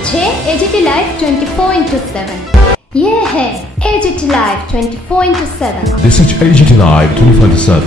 হচ্ছে AGT Live 24/7। ये है AGT Live 24/7। This is AGT Live 24/7।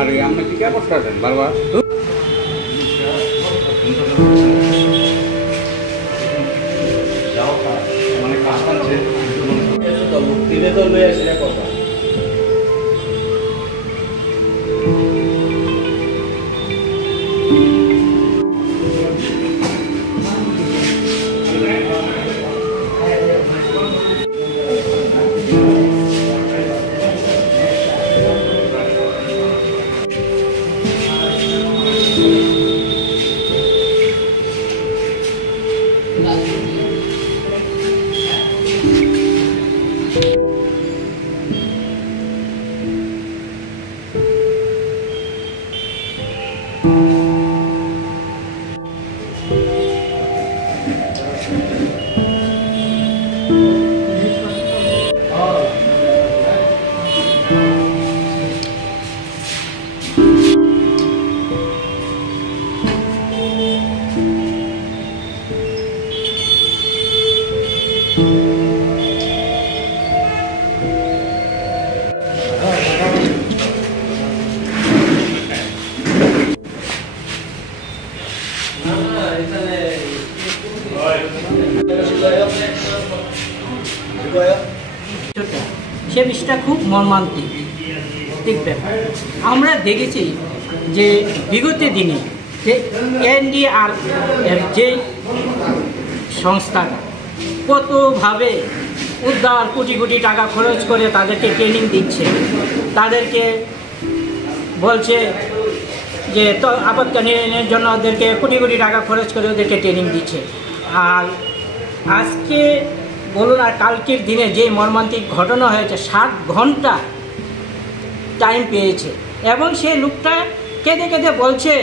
अरे আমরা কি কাজ করতেছেন বারবার যাও মানে কাজ আছে তো মুক্তিতে তো লয়ে আসলে কথা সে বিষয়টা খুব মর্মান্তিক ঠিক ব্যাপার। আমরা দেখেছি যে বিগত দিনে যে NDR এর যে সংস্থাটা কতভাবে উদ্ধার কোটি কোটি টাকা খরচ করে তাদেরকে ট্রেনিং দিচ্ছে, তাদেরকে বলছে যে তো আপৎকালীনের জন্য ওদেরকে কোটি কোটি টাকা খরচ করে ওদেরকে ট্রেনিং দিচ্ছে। আর আজকে বলুন আর কালকের দিনে যে মর্মান্তিক ঘটনা হয়েছে 7 ঘন্টা টাইম পেয়েছে এবং সে লোকটা কেঁদে কেঁদে বলছে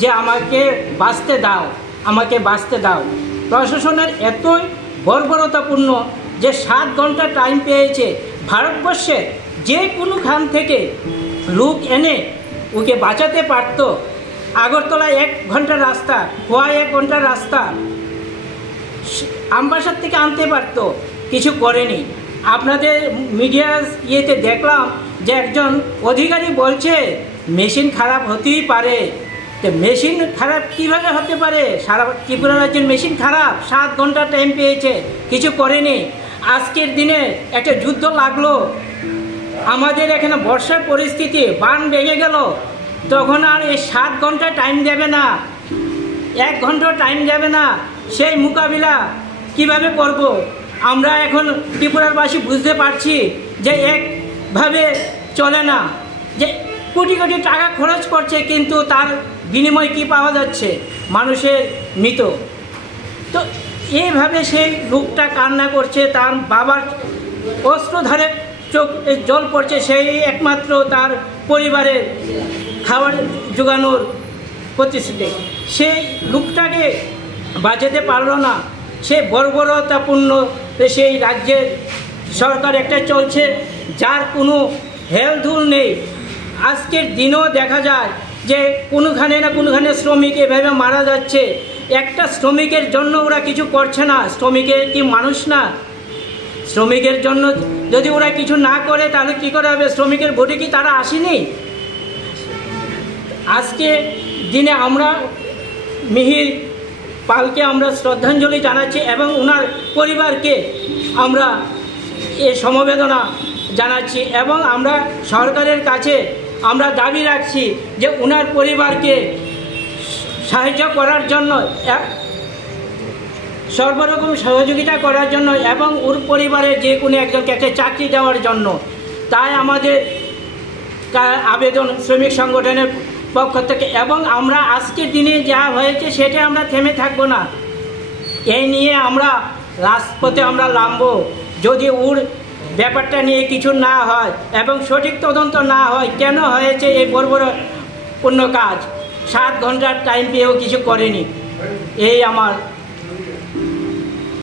যে আমাকে বাঁচতে দাও, আমাকে বাঁচতে দাও। প্রশাসনের এতই বর্বরতাপূর্ণ যে 7 ঘন্টা টাইম পেয়েছে, ভারতবর্ষে যে কোনোখান থেকে লোক এনে ওকে বাঁচাতে পারত। আগরতলায় 1 ঘন্টার রাস্তা, গোয়ায় 1 ঘন্টার রাস্তা, আমবাসার থেকে আনতে পারতো, কিছু করেনি। আপনাদের মিডিয়া ইয়েতে দেখলাম যে একজন অধিকারী বলছে মেশিন খারাপ হতেই পারে। তো মেশিন খারাপ কীভাবে হতে পারে? সারা ত্রিপুরা রাজ্যের মেশিন খারাপ, 7 ঘন্টা টাইম পেয়েছে, কিছু করেনি। আজকের দিনে একটা যুদ্ধ লাগলো, আমাদের এখানে বর্ষার পরিস্থিতি, বান ভেঙে গেল, তখন আর এই 7 ঘন্টা টাইম দেবে না, 1 ঘন্টা টাইম দেবে না। সেই মোকাবিলা কিভাবে করব? আমরা এখন ত্রিপুরারবাসী বুঝতে পারছি যে একভাবে চলে না, যে কোটি কোটি টাকা খরচ করছে কিন্তু তার বিনিময় কি পাওয়া যাচ্ছে? মানুষের মৃত। তো এইভাবে সেই লোকটা কান্না করছে, তার বাবার অস্ত্রধারে চোখ জল পড়ছে, সেই একমাত্র তার পরিবারের খাবার জোগানোর প্রতিশ্রুতি। সেই লোকটাকে বাঁচাতে পারল না। সে বর্বরতাপূর্ণ সেই রাজ্যের সরকার একটা চলছে যার কোনো হেলদুল নেই। আজকের দিনেও দেখা যায় যে কোনোখানে না কোনোখানে শ্রমিক এভাবে মারা যাচ্ছে। একটা শ্রমিকের জন্য ওরা কিছু করছে না। শ্রমিকের কি মানুষ না? শ্রমিকের জন্য যদি ওরা কিছু না করে তাহলে কী করে হবে? শ্রমিকের ভোটে কি তারা আসেনি? আজকে দিনে আমরা মিহির পালকে আমরা শ্রদ্ধাঞ্জলি জানাচ্ছি এবং ওনার পরিবারকে আমরা এ সমবেদনা জানাচ্ছি এবং আমরা সরকারের কাছে আমরা দাবি রাখছি যে ওনার পরিবারকে সাহায্য করার জন্য, সর্বরকম সহযোগিতা করার জন্য এবং ওর পরিবারে যে কোনো একজনকে একটা চাকরি দেওয়ার জন্য। তাই আমাদের আবেদন শ্রমিক সংগঠনের পক্ষ থেকে। এবং আমরা আজকের দিনে যা হয়েছে সেটা আমরা থেমে থাকবো না, এই নিয়ে আমরা রাজপথে আমরা নামবো। যদি ওর ব্যাপারটা নিয়ে কিছু না হয় এবং সঠিক তদন্ত না হয়, কেন হয়েছে এই বর্বরপূর্ণ কাজ, 7 ঘন্টার টাইম পেয়েও কিছু করেনি, এই আমার